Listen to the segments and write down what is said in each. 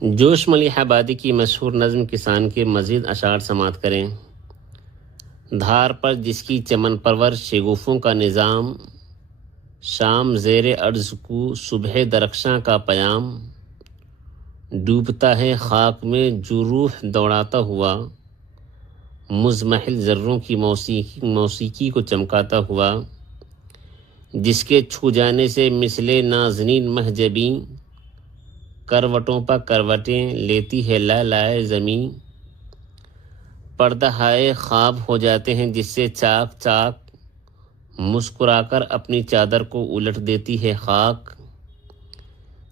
جوش ملیح آبادی کی مشہور نظم کسان کے مزید اشعار سماعت کریں۔ دھار پر جس کی چمن پرور شگوفوں کا نظام، شام زیر عرض کو صبح درخشاں کا پیام، ڈوبتا ہے خاک میں جو روح دوڑاتا ہوا، مزمحل ذروں کی موسیقی کو چمکاتا ہوا، جس کے چھو جانے سے مثل نازنین مہجبیں، کروٹوں پر کروٹیں لیتی ہے لائے زمیں، پردہ ہائے خواب ہو جاتے ہیں جس سے چاک چاک، مسکرا کر اپنی چادر کو الٹ دیتی ہے خاک،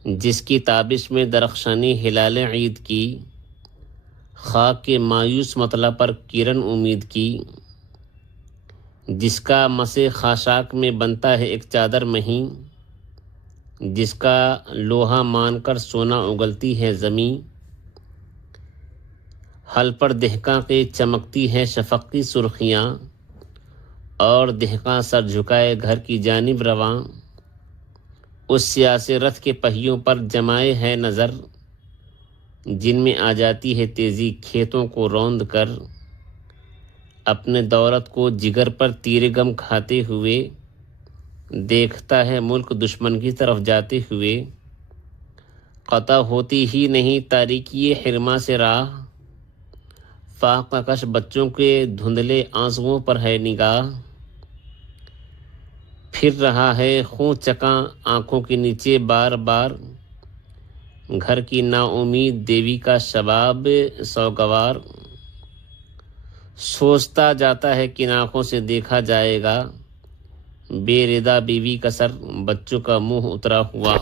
جس کی تابش میں درخشانی ہلال عید کی، خاک کے مایوس مطلع پر کرن امید کی، جس کا مس خاشاک میں بنتا ہے ایک چادر مہین، جس کا لوہا مان کر سونا اگلتی ہے زمیں، حل پر دہقاں کے چمکتی ہے شفق کی سرخیاں، اور دہقاں سر جھکائے گھر کی جانب رواں، اس سیاسی رتھ کے پہیوں پر جمائے ہے نظر، جن میں آ جاتی ہے تیزی کھیتوں کو روند کر، اپنے دولت کو جگر پر تیر گم کھاتے ہوئے، دیکھتا ہے ملک دشمن کی طرف جاتے ہوئے، قطع ہوتی ہی نہیں تاریکی حرما سے راہ، فاقہ کش بچوں کے دھندلے آنسوؤں پر ہے نگاہ، پھر رہا ہے خون چکاں آنکھوں کے نیچے بار بار، گھر کی نا امید دیوی کا شباب سوگوار، سوچتا جاتا ہے کن آنکھوں سے دیکھا جائے گا، بے ردا بیوی کا سر بچوں کا منہ اترا ہوا۔